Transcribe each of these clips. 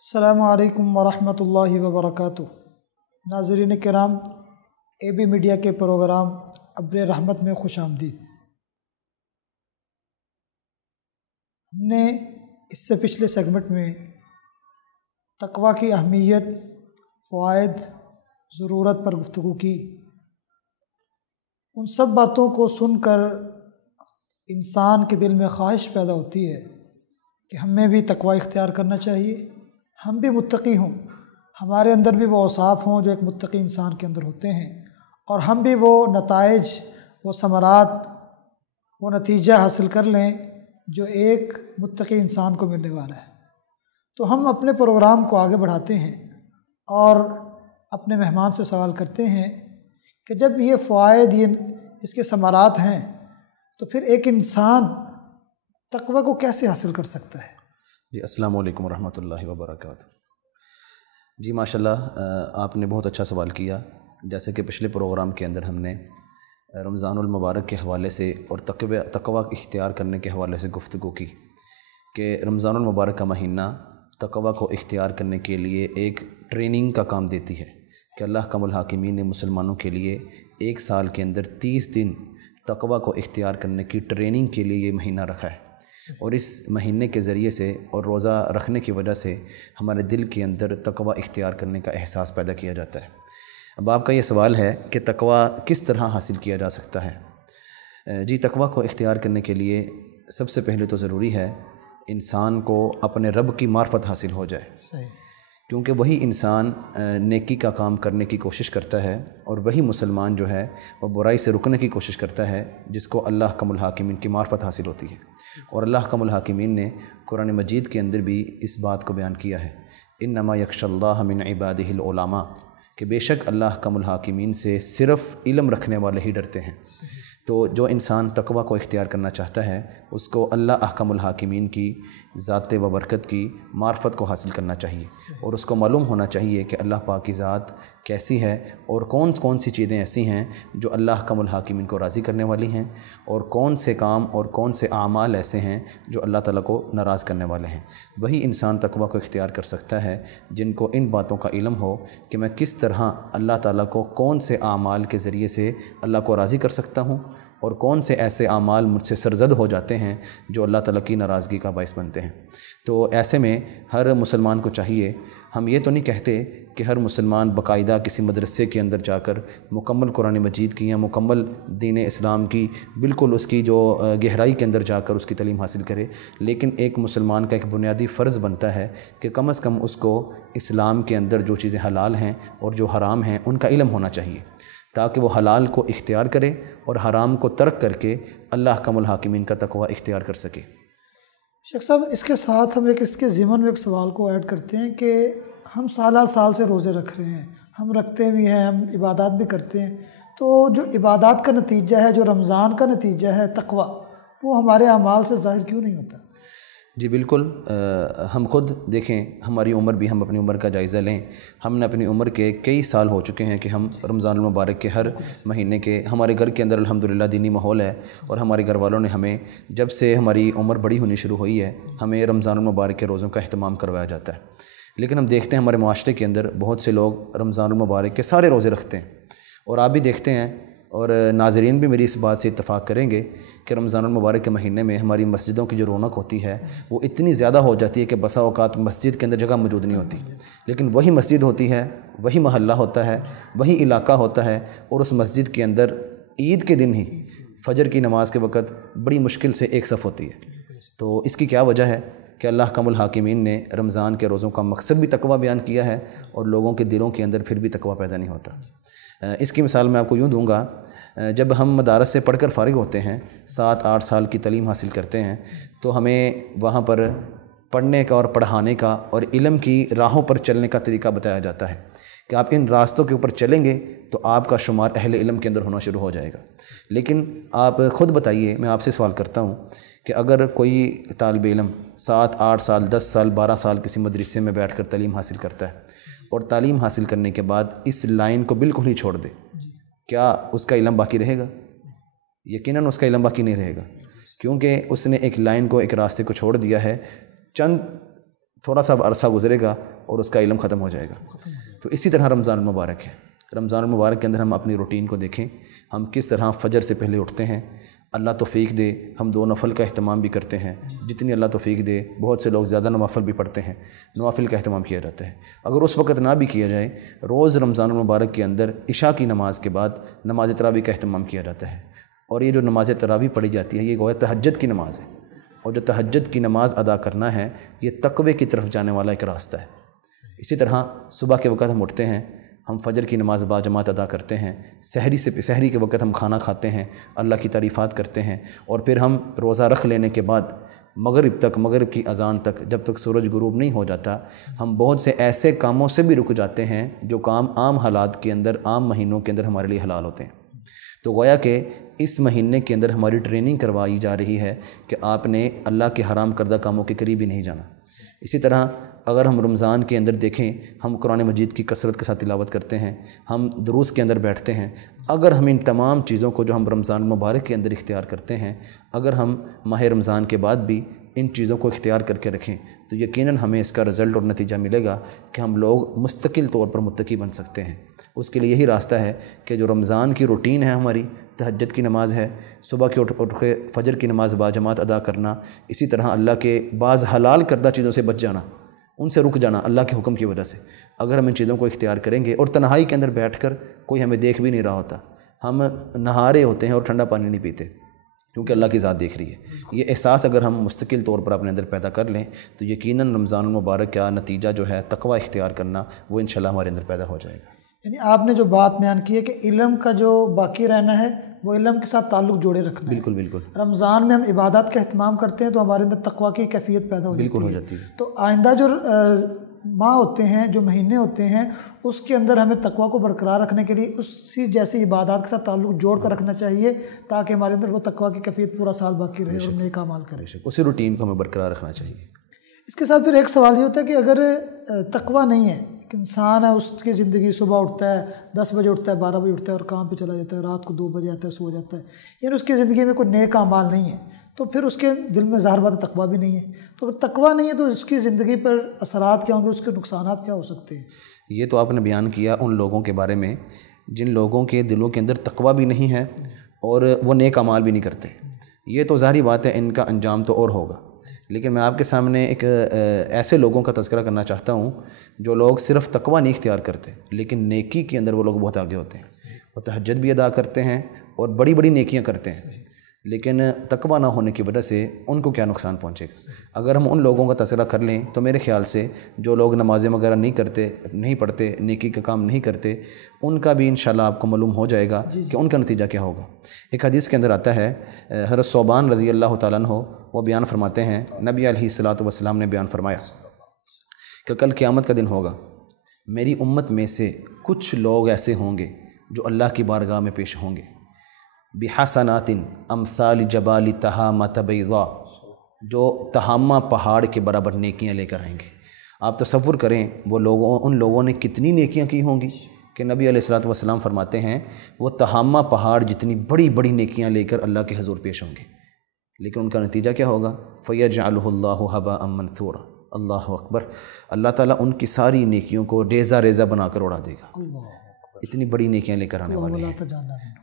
السلام علیکم ورحمۃ اللہ وبرکاتہ۔ ناظرین کرام، اے بی میڈیا کے پروگرام ابر رحمت میں خوش آمدید۔ ہم نے اس سے پچھلے سیگمنٹ میں تقویٰ کی اہمیت، فوائد، ضرورت پر گفتگو کی۔ ان سب باتوں کو سن کر انسان کے دل میں خواہش پیدا ہوتی ہے کہ ہمیں بھی تقویٰ اختیار کرنا چاہیے، ہم بھی متقی ہوں، ہمارے اندر بھی وہ اوصاف ہوں جو ایک متقی انسان کے اندر ہوتے ہیں، اور ہم بھی وہ نتائج، وہ ثمرات، وہ نتیجہ حاصل کر لیں جو ایک متقی انسان کو ملنے والا ہے۔ تو ہم اپنے پروگرام کو آگے بڑھاتے ہیں اور اپنے مہمان سے سوال کرتے ہیں کہ جب یہ فوائد، یہ اس کے ثمرات ہیں، تو پھر ایک انسان تقویٰ کو کیسے حاصل کر سکتا ہے؟ جی السلام علیکم ورحمۃ اللہ وبرکاتہ۔ جی ماشاءاللہ، آپ نے بہت اچھا سوال کیا۔ جیسے کہ پچھلے پروگرام کے اندر ہم نے رمضان المبارک کے حوالے سے اور تقویٰ اختیار کرنے کے حوالے سے گفتگو کی کہ رمضان المبارک کا مہینہ تقویٰ کو اختیار کرنے کے لیے ایک ٹریننگ کا کام دیتی ہے کہ اللہ کم الحاکمین نے مسلمانوں کے لیے ایک سال کے اندر 30 دن تقویٰ کو اختیار کرنے کی ٹریننگ کے لیے یہ مہینہ رکھا ہے، اور اس مہینے کے ذریعے سے اور روزہ رکھنے کی وجہ سے ہمارے دل کے اندر تقویٰ اختیار کرنے کا احساس پیدا کیا جاتا ہے۔ اب آپ کا یہ سوال ہے کہ تقویٰ کس طرح حاصل کیا جا سکتا ہے؟ جی تقویٰ کو اختیار کرنے کے لیے سب سے پہلے تو ضروری ہے انسان کو اپنے رب کی معرفت حاصل ہو جائے، کیونکہ وہی انسان نیکی کا کام کرنے کی کوشش کرتا ہے، اور وہی مسلمان جو ہے وہ برائی سے رکنے کی کوشش کرتا ہے جس کو اللہ کم الحاکمین کی معرفت حاصل ہوتی ہے۔ اور اللہ کم الحاکمین نے قرآن مجید کے اندر بھی اس بات کو بیان کیا ہے، انما یخشی اللہ من عبادہ العلماء، کہ بے شک اللہ کم الحاکمین سے صرف علم رکھنے والے ہی ڈرتے ہیں۔ تو جو انسان تقویٰ کو اختیار کرنا چاہتا ہے اس کو اللہ احکم الحاکمین کی ذات و برکت کی معرفت کو حاصل کرنا چاہیے، اور اس کو معلوم ہونا چاہیے کہ اللہ پاک کی ذات کیسی ہے، اور کون کون سی چیزیں ایسی ہیں جو اللہ احکم الحاکمین کو راضی کرنے والی ہیں، اور کون سے کام اور کون سے اعمال ایسے ہیں جو اللہ تعالیٰ کو ناراض کرنے والے ہیں۔ وہی انسان تقویٰ کو اختیار کر سکتا ہے جن کو ان باتوں کا علم ہو کہ میں کس طرح اللہ تعالیٰ کو کون سے اعمال کے ذریعے سے اللہ کو راضی کر سکتا ہوں، اور کون سے ایسے اعمال مجھ سے سرزد ہو جاتے ہیں جو اللہ تعالیٰ کی ناراضگی کا باعث بنتے ہیں۔ تو ایسے میں ہر مسلمان کو چاہیے، ہم یہ تو نہیں کہتے کہ ہر مسلمان باقاعدہ کسی مدرسے کے اندر جا کر مکمل قرآن مجید کی یا مکمل دین اسلام کی بالکل اس کی جو گہرائی کے اندر جا کر اس کی تعلیم حاصل کرے، لیکن ایک مسلمان کا ایک بنیادی فرض بنتا ہے کہ کم از کم اس کو اسلام کے اندر جو چیزیں حلال ہیں اور جو حرام ہیں ان کا علم ہونا چاہیے، تاکہ وہ حلال کو اختیار کرے اور حرام کو ترک کر کے اللہ احکم الحاکمین کا تقویٰ اختیار کر سکے۔ شیخ صاحب، اس کے ساتھ ہم اس کے ضمن میں ایک سوال کو ایڈ کرتے ہیں کہ ہم سالہ سال سے روزے رکھ رہے ہیں، ہم رکھتے بھی ہیں، ہم عبادات بھی کرتے ہیں، تو جو عبادات کا نتیجہ ہے، جو رمضان کا نتیجہ ہے تقویٰ، وہ ہمارے اعمال سے ظاہر کیوں نہیں ہوتا؟ جی بالکل، ہم خود دیکھیں، ہماری عمر بھی، ہم اپنی عمر کا جائزہ لیں، ہم نے اپنی عمر کے کئی سال ہو چکے ہیں کہ ہم رمضان المبارک کے ہر مہینے کے، ہمارے گھر کے اندر الحمدللہ دینی ماحول ہے، اور ہمارے گھر والوں نے ہمیں جب سے ہماری عمر بڑی ہونی شروع ہوئی ہے ہمیں رمضان المبارک کے روزوں کا اہتمام کروایا جاتا ہے۔ لیکن ہم دیکھتے ہیں ہمارے معاشرے کے اندر بہت سے لوگ رمضان المبارک کے سارے روزے رکھتے ہیں، اور آپ بھی دیکھتے ہیں اور ناظرین بھی میری اس بات سے اتفاق کریں گے کہ رمضان المبارک کے مہینے میں ہماری مسجدوں کی جو رونق ہوتی ہے وہ اتنی زیادہ ہو جاتی ہے کہ بسا اوقات مسجد کے اندر جگہ موجود نہیں ہوتی، لیکن وہی مسجد ہوتی ہے، وہی محلہ ہوتا ہے، وہی علاقہ ہوتا ہے، اور اس مسجد کے اندر عید کے دن ہی فجر کی نماز کے وقت بڑی مشکل سے ایک صف ہوتی ہے۔ تو اس کی کیا وجہ ہے کہ اللہ کم الحاکمین نے رمضان کے روزوں کا مقصد بھی تقویٰ بیان کیا ہے، اور لوگوں کے دلوں کے اندر پھر بھی تقویٰ پیدا نہیں ہوتا۔ اس کی مثال میں آپ کو یوں دوں گا، جب ہم مدارس سے پڑھ کر فارغ ہوتے ہیں، 7-8 سال کی تعلیم حاصل کرتے ہیں، تو ہمیں وہاں پر پڑھنے کا اور پڑھانے کا اور علم کی راہوں پر چلنے کا طریقہ بتایا جاتا ہے کہ آپ ان راستوں کے اوپر چلیں گے تو آپ کا شمار اہل علم کے اندر ہونا شروع ہو جائے گا۔ لیکن آپ خود بتائیے، میں آپ سے سوال کرتا ہوں کہ اگر کوئی طالب علم 7-8 سال 10 سال 12 سال کسی مدرسے میں بیٹھ کر تعلیم حاصل کرتا ہے، اور تعلیم حاصل کرنے کے بعد اس لائن کو بالکل ہی چھوڑ دے، کیا اس کا علم باقی رہے گا؟ یقیناً اس کا علم باقی نہیں رہے گا، کیونکہ اس نے ایک لائن کو، ایک راستے کو چھوڑ دیا ہے، چند تھوڑا سا عرصہ گزرے گا اور اس کا علم ختم ہو جائے گا. تو اسی طرح رمضان المبارک ہے. رمضان المبارک کے اندر ہم اپنی روٹین کو دیکھیں, ہم کس طرح فجر سے پہلے اٹھتے ہیں. اللہ توفیق دے ہم 2 نفل کا اہتمام بھی کرتے ہیں, جتنی اللہ توفیق دے. بہت سے لوگ زیادہ نوافل بھی پڑھتے ہیں, نوافل کا اہتمام کیا جاتا ہے. اگر اس وقت نہ بھی کیا جائے, روز رمضان المبارک کے اندر عشاء کی نماز کے بعد نماز تراویح کا اہتمام کیا جاتا ہے. اور یہ جو نماز تراویح پڑھی جاتی ہے یہ گویا تہجد کی نماز ہے, اور جو تہجد کی نماز ادا کرنا ہے یہ تقوی کی طرف جانے والا ایک راستہ ہے. اسی طرح صبح کے وقت ہم اٹھتے ہیں, ہم فجر کی نماز باجماعت ادا کرتے ہیں, سحری کے وقت ہم کھانا کھاتے ہیں, اللہ کی تعریفات کرتے ہیں, اور پھر ہم روزہ رکھ لینے کے بعد مغرب کی اذان تک, جب تک سورج غروب نہیں ہو جاتا, ہم بہت سے ایسے کاموں سے بھی رک جاتے ہیں جو کام عام حالات کے اندر, عام مہینوں کے اندر ہمارے لیے حلال ہوتے ہیں. تو گویا کہ اس مہینے کے اندر ہماری ٹریننگ کروائی جا رہی ہے کہ آپ نے اللہ کے حرام کردہ کاموں کے قریب ہی نہیں جانا. اسی طرح اگر ہم رمضان کے اندر دیکھیں, ہم قرآن مجید کی کثرت کے ساتھ تلاوت کرتے ہیں, ہم دروس کے اندر بیٹھتے ہیں. اگر ہم ان تمام چیزوں کو جو ہم رمضان مبارک کے اندر اختیار کرتے ہیں, اگر ہم ماہ رمضان کے بعد بھی ان چیزوں کو اختیار کر کے رکھیں تو یقیناً ہمیں اس کا رزلٹ اور نتیجہ ملے گا کہ ہم لوگ مستقل طور پر متقی بن سکتے ہیں. اس کے لیے یہی راستہ ہے کہ جو رمضان کی روٹین ہے ہماری, تہجد کی نماز ہے, صبح کے اٹھ کے فجر کی نماز باجماعت ادا کرنا, اسی طرح اللہ کے بعض حلال کردہ چیزوں سے بچ جانا, ان سے رک جانا اللہ کے حکم کی وجہ سے. اگر ہم ان چیزوں کو اختیار کریں گے, اور تنہائی کے اندر بیٹھ کر کوئی ہمیں دیکھ بھی نہیں رہا ہوتا, ہم نہا رہے ہوتے ہیں اور ٹھنڈا پانی نہیں پیتے کیونکہ اللہ کی ذات دیکھ رہی ہے, یہ احساس اگر ہم مستقل طور پر اپنے اندر پیدا کر لیں تو یقیناً رمضان المبارک کا نتیجہ جو ہے تقوی اختیار کرنا, وہ انشاءاللہ ہمارے اندر پیدا ہو جائے گا. یعنی آپ نے جو بات بیان کی ہے کہ علم کا جو باقی رہنا ہے وہ علم کے ساتھ تعلق جوڑے رکھنا ہے. بالکل بالکل. رمضان میں ہم عبادات کا اہتمام کرتے ہیں تو ہمارے اندر تقویٰ کی کیفیت پیدا ہو جاتی ہے. تو آئندہ جو ماہ ہوتے ہیں, جو مہینے ہوتے ہیں, اس کے اندر ہمیں تقویٰ کو برقرار رکھنے کے لیے اسی جیسی عبادات کے ساتھ تعلق جوڑ کر رکھنا چاہیے تاکہ ہمارے اندر وہ تقویٰ کی کیفیت پورا سال باقی رہے اور نیک اعمال کریں. اسی روٹین کو ہمیں برقرار رکھنا چاہیے. اس کے ساتھ پھر ایک سوال یہ ہوتا ہے کہ اگر تقویٰ نہیں ہے, کہ انسان ہے اس کی زندگی صبح اٹھتا ہے 10 بجے اٹھتا ہے, 12 بجے اٹھتا ہے اور کام پہ چلا جاتا ہے, رات کو 2 بجے آتا ہے, سو جاتا ہے, یعنی اس کی زندگی میں کوئی نیک اعمال نہیں ہے, تو پھر اس کے دل میں ظاہر بات تقویٰ بھی نہیں ہے. تو اگر تقویٰ نہیں ہے تو اس کی زندگی پر اثرات کیا ہوں گے, اس کے نقصانات کیا ہو سکتے ہیں؟ یہ تو آپ نے بیان کیا ان لوگوں کے بارے میں جن لوگوں کے دلوں کے اندر تقویٰ بھی نہیں ہے اور وہ نیک اعمال بھی نہیں کرتے. یہ تو ظاہری بات ہے, ان کا انجام تو اور ہوگا. لیکن میں آپ کے سامنے ایک ایسے لوگوں کا تذکرہ کرنا چاہتا ہوں جو لوگ صرف تقویٰ نہیں اختیار کرتے لیکن نیکی کے اندر وہ لوگ بہت آگے ہوتے ہیں. وہ تہجد بھی ادا کرتے ہیں اور بڑی بڑی نیکیاں کرتے ہیں, لیکن تقویٰ نہ ہونے کی وجہ سے ان کو کیا نقصان پہنچے گا. اگر ہم ان لوگوں کا تذکرہ کر لیں تو میرے خیال سے جو لوگ نمازیں وغیرہ نہیں پڑھتے, نیکی کا کام نہیں کرتے, ان کا بھی انشاءاللہ آپ کو معلوم ہو جائے گا کہ ان کا نتیجہ کیا ہوگا. ایک حدیث کے اندر آتا ہے, حضرت ثوبان رضی اللہ تعالیٰ عنہ وہ بیان فرماتے ہیں, نبی علیہ الصلوۃ والسلام نے بیان فرمایا کہ کل قیامت کا دن ہوگا, میری امت میں سے کچھ لوگ ایسے ہوں گے جو اللہ کی بارگاہ میں پیش ہوں گے, بحسنات امثال جبال تہامۃ بیضاء, جو تہامہ پہاڑ کے برابر نیکیاں لے کر آئیں گے. آپ تصور کریں ان لوگوں نے کتنی نیکیاں کی ہوں گی کہ نبی علیہ الصلوۃ والسلام فرماتے ہیں وہ تہامہ پہاڑ جتنی بڑی بڑی نیکیاں لے کر اللہ کے حضور پیش ہوں گے, لیکن ان کا نتیجہ کیا ہوگا؟ فَيَجْعَلُهُ اللَّهُ هَبَاءً مَنْثُورًا. اللہ اکبر. اللہ تعالیٰ ان کی ساری نیکیوں کو ریزہ ریزہ بنا کر اڑا دے گا. اتنی بڑی نیکیاں لے کر آنے والے ہیں.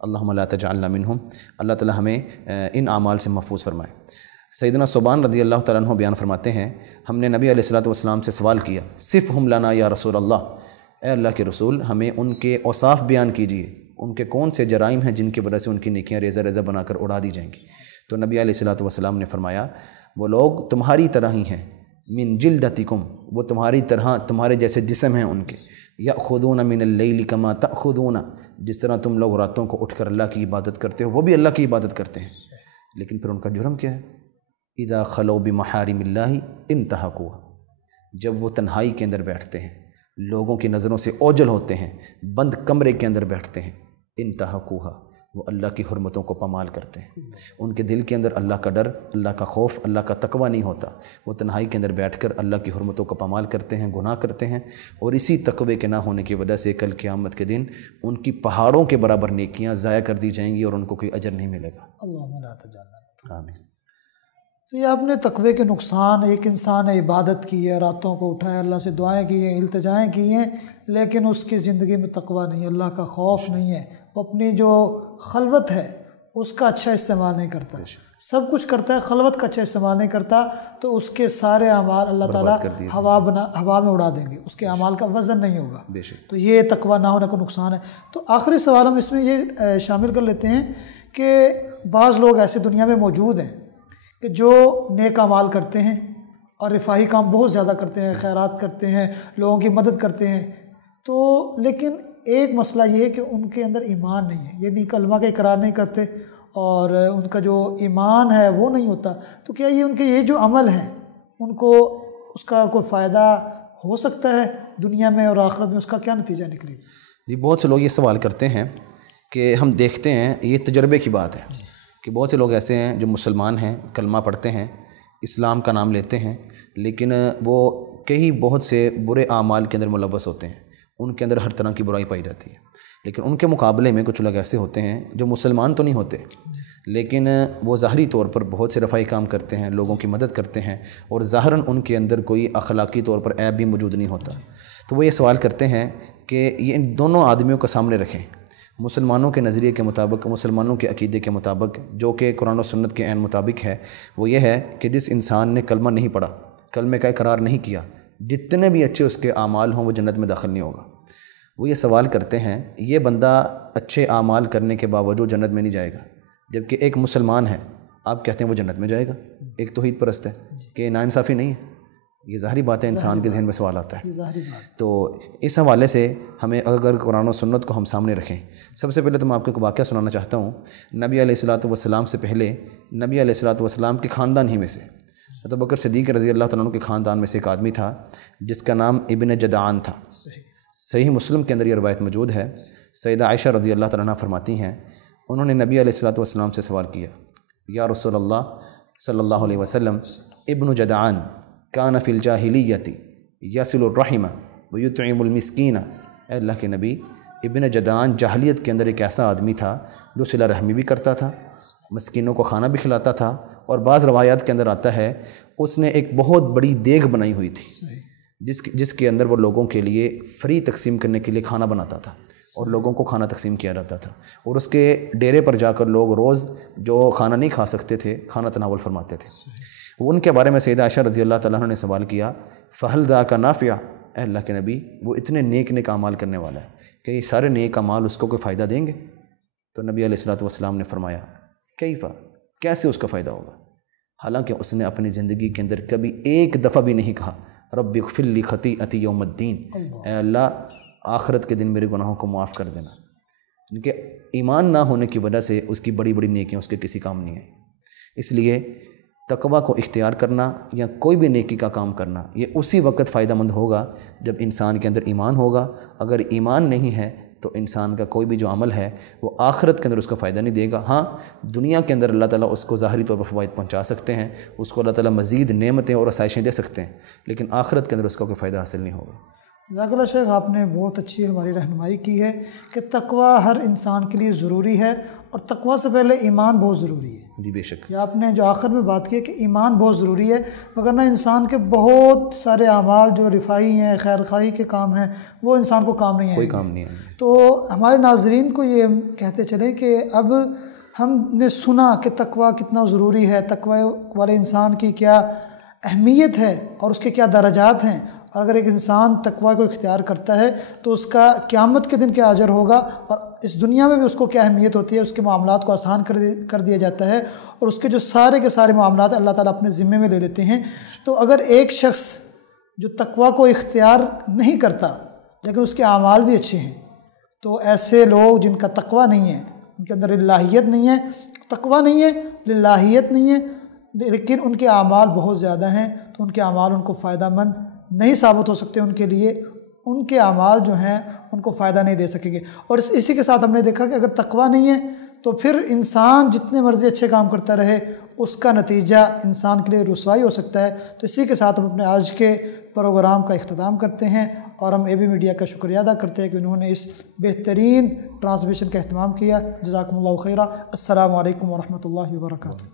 اللہم لا تجعلنا منہم. اللہ تعالیٰ ہمیں ان اعمال سے محفوظ فرمائے. سیدنا ثوبان رضی اللہ تعالیٰ عنہ بیان فرماتے ہیں, ہم نے نبی علیہ الصلوۃ والسلام سے سوال کیا, صفہم لنا یا رسول اللہ, اے اللہ کے رسول ہمیں ان کے اوصاف بیان کیجیے, ان کے کون سے جرائم ہیں جن کی وجہ سے ان کی نیکیاں ریزہ ریزہ بنا کر اڑا دی جائیں گی. تو نبی علیہ الصلوۃ والسلام نے فرمایا وہ لوگ تمہاری طرح ہی ہیں, من جلدتکم, وہ تمہاری طرح تمہارے جیسے جسم ہیں ان کے, یأخذون من اللیل کما تأخذون, جس طرح تم لوگ راتوں کو اٹھ کر اللہ کی عبادت کرتے ہو وہ بھی اللہ کی عبادت کرتے ہیں. لیکن پھر ان کا جرم کیا ہے؟ اذا خلوا بمحارم اللہ انتہکوها, جب وہ تنہائی کے اندر بیٹھتے ہیں, لوگوں کی نظروں سے اوجھل ہوتے ہیں, بند کمرے کے اندر بیٹھتے ہیں, انتہکوها, وہ اللہ کی حرمتوں کو پامال کرتے ہیں. ان کے دل کے اندر اللہ کا ڈر, اللہ کا خوف, اللہ کا تقویٰ نہیں ہوتا. وہ تنہائی کے اندر بیٹھ کر اللہ کی حرمتوں کو پامال کرتے ہیں, گناہ کرتے ہیں, اور اسی تقوی کے نہ ہونے کی وجہ سے کل قیامت کے دن ان کی پہاڑوں کے برابر نیکیاں ضائع کر دی جائیں گی اور ان کو کوئی اجر نہیں ملے گا. اللہم لا تجعلنا. آمین. تو یہ آپ نے تقوی کے نقصان، ایک انسان نے عبادت کی ہے، راتوں کو اٹھایا، اللہ سے دعائیں کی ہیں، التجائیں کی ہیں، لیکن اس کی زندگی میں تقوی نہیں ہے، اللہ کا خوف نہیں ہے، وہ اپنی جو خلوت ہے اس کا اچھا استعمال نہیں کرتا، سب کچھ کرتا ہے، خلوت کا اچھا استعمال نہیں کرتا، تو اس کے سارے اعمال اللہ تعالیٰ ہوا میں اڑا دیں گے، اس کے اعمال کا وزن نہیں ہوگا۔ تو یہ تقوی نہ ہونے کا نقصان ہے۔ تو آخری سوال ہم اس میں یہ شامل کر لیتے ہیں کہ بعض لوگ ایسے دنیا میں موجود ہیں کہ جو نیک اعمال کرتے ہیں اور رفاہی کام بہت زیادہ کرتے ہیں، خیرات کرتے ہیں، لوگوں کی مدد کرتے ہیں، تو لیکن ایک مسئلہ یہ ہے کہ ان کے اندر ایمان نہیں ہے، یعنی کلمہ کا اقرار نہیں کرتے اور ان کا جو ایمان ہے وہ نہیں ہوتا، تو کیا یہ ان کے یہ جو عمل ہیں ان کو اس کا کوئی فائدہ ہو سکتا ہے دنیا میں اور آخرت میں، اس کا کیا نتیجہ نکلے؟ جی بہت سے لوگ یہ سوال کرتے ہیں کہ ہم دیکھتے ہیں، یہ تجربے کی بات ہے کہ بہت سے لوگ ایسے ہیں جو مسلمان ہیں، کلمہ پڑھتے ہیں، اسلام کا نام لیتے ہیں، لیکن وہ کئی بہت سے برے اعمال کے اندر ملوث ہوتے ہیں، ان کے اندر ہر طرح کی برائی پائی جاتی ہے۔ لیکن ان کے مقابلے میں کچھ لوگ ایسے ہوتے ہیں جو مسلمان تو نہیں ہوتے، لیکن وہ ظاہری طور پر بہت سے رفاہی کام کرتے ہیں، لوگوں کی مدد کرتے ہیں، اور ظاہراً ان کے اندر کوئی اخلاقی طور پر عیب بھی موجود نہیں ہوتا۔ تو وہ یہ سوال کرتے ہیں کہ یہ ان دونوں آدمیوں کو سامنے رکھیں، مسلمانوں کے نظریے کے مطابق، مسلمانوں کے عقیدے کے مطابق، جو کہ قرآن و سنت کے عین مطابق ہے، وہ یہ ہے کہ جس انسان نے کلمہ نہیں پڑھا، کلمے کا اقرار نہیں کیا، جتنے بھی اچھے اس کے اعمال ہوں وہ جنت میں داخل نہیں ہوگا۔ وہ یہ سوال کرتے ہیں یہ بندہ اچھے اعمال کرنے کے باوجود جنت میں نہیں جائے گا، جبکہ ایک مسلمان ہے، آپ کہتے ہیں وہ جنت میں جائے گا، ایک توحید پرست ہے، کہ ناانصافی نہیں ہے؟ یہ ظاہری بات ہے، انسان کے ذہن میں سوال آتا ہے۔ تو اس حوالے سے ہمیں اگر قرآن و سنت کو ہم سامنے رکھیں، سب سے پہلے تو میں آپ کو ایک واقعہ سنانا چاہتا ہوں۔ نبی علیہ الصلوۃ والسلام سے پہلے نبی علیہ الصلوۃ والسلام کے خاندان ہی میں سے ابو بکر صدیق رضی اللہ تعالیٰ عنہ کے خاندان میں سے ایک آدمی تھا جس کا نام ابن جدعان تھا۔ صحیح مسلم کے اندر یہ روایت موجود ہے۔ سیدہ عائشہ رضی اللہ تعالیٰ عنہ فرماتی ہیں، انہوں نے نبی علیہ الصلوۃ والسلام سے سوال کیا، یا رسول اللہ صلی اللہ علیہ وسلم، ابن جدعان کان فی الجاہلیۃ یصل الرحم ویطعم المسکین، اے اللہ کے نبی، ابن جدعان جاہلیت کے اندر ایک ایسا آدمی تھا جو صلہ رحمی بھی کرتا تھا، مسکینوں کو کھانا بھی کھلاتا تھا، اور بعض روایات کے اندر آتا ہے اس نے ایک بہت بڑی دیگ بنائی ہوئی تھی جس کے اندر وہ لوگوں کے لیے فری تقسیم کرنے کے لیے کھانا بناتا تھا، اور لوگوں کو کھانا تقسیم کیا جاتا تھا، اور اس کے ڈیرے پر جا کر لوگ روز جو کھانا نہیں کھا سکتے تھے کھانا تناول فرماتے تھے۔ ان کے بارے میں سیدہ عائشہ رضی اللہ تعالیٰ عنہ نے سوال کیا، فہل ذاک نافع، اے اللہ کے نبی، وہ اتنے نیک اعمال کرنے والا ہے کہ یہ سارے نیک اعمال اس کو کوئی فائدہ دیں گے؟ تو نبی علیہ الصلوۃ والسلام نے فرمایا، کیفا، کیسے اس کا فائدہ ہوگا؟ حالانکہ اس نے اپنی زندگی کے اندر کبھی ایک دفعہ بھی نہیں کہا رب اغفر لی خطیئتی یوم الدین، اے اللہ آخرت کے دن میرے گناہوں کو معاف کر دینا، کیونکہ ایمان نہ ہونے کی وجہ سے اس کی بڑی بڑی نیکیاں اس کے کسی کام نہیں ہیں۔ اس لیے تقویٰ کو اختیار کرنا یا کوئی بھی نیکی کا کام کرنا یہ اسی وقت فائدہ مند ہوگا جب انسان کے اندر ایمان ہوگا۔ اگر ایمان نہیں ہے تو انسان کا کوئی بھی جو عمل ہے وہ آخرت کے اندر اس کو فائدہ نہیں دے گا۔ ہاں، دنیا کے اندر اللہ تعالیٰ اس کو ظاہری طور پر فوائد پہنچا سکتے ہیں، اس کو اللہ تعالیٰ مزید نعمتیں اور آسائشیں دے سکتے ہیں، لیکن آخرت کے اندر اس کا کوئی فائدہ حاصل نہیں ہوگا۔ جزاک اللہ شیخ، آپ نے بہت اچھی ہماری رہنمائی کی ہے کہ تقویٰ ہر انسان کے لیے ضروری ہے، اور تقویٰ سے پہلے ایمان بہت ضروری ہے۔ جی بے شک، یہ آپ نے جو آخر میں بات کی ہے کہ ایمان بہت ضروری ہے، وگرنہ انسان کے بہت سارے اعمال جو رفاہی ہیں، خیر خواہی کے کام ہیں، وہ انسان کو کام نہیں آئیں گے، کوئی کام نہیں ہے۔ تو ہمارے ناظرین کو یہ کہتے چلیں کہ اب ہم نے سنا کہ تقویٰ کتنا ضروری ہے، تقویٰ والے انسان کی کیا اہمیت ہے اور اس کے کیا درجات ہیں، اور اگر ایک انسان تقویٰ کو اختیار کرتا ہے تو اس کا قیامت کے دن کیا اجر ہوگا، اور اس دنیا میں بھی اس کو کیا اہمیت ہوتی ہے، اس کے معاملات کو آسان کر دیا جاتا ہے، اور اس کے جو سارے کے سارے معاملات اللہ تعالیٰ اپنے ذمے میں لے لیتے ہیں۔ تو اگر ایک شخص جو تقویٰ کو اختیار نہیں کرتا لیکن اس کے اعمال بھی اچھے ہیں، تو ایسے لوگ جن کا تقویٰ نہیں ہے، ان کے اندر للہیت نہیں ہے، تقویٰ نہیں ہے، للہیت نہیں ہے، لیکن ان کے اعمال بہت زیادہ ہیں، تو ان کے اعمال ان کو فائدہ مند نہیں ثابت ہو سکتے، ان کے لیے ان کے اعمال جو ہیں ان کو فائدہ نہیں دے سکیں گے۔ اور اسی کے ساتھ ہم نے دیکھا کہ اگر تقویٰ نہیں ہے تو پھر انسان جتنے مرضی اچھے کام کرتا رہے اس کا نتیجہ انسان کے لیے رسوائی ہو سکتا ہے۔ تو اسی کے ساتھ ہم اپنے آج کے پروگرام کا اختتام کرتے ہیں، اور ہم اے بی میڈیا کا شکریہ ادا کرتے ہیں کہ انہوں نے اس بہترین ٹرانسمیشن کا اہتمام کیا۔ جزاکم اللہ خیرہ۔ السلام علیکم ورحمۃ اللہ وبرکاتہ۔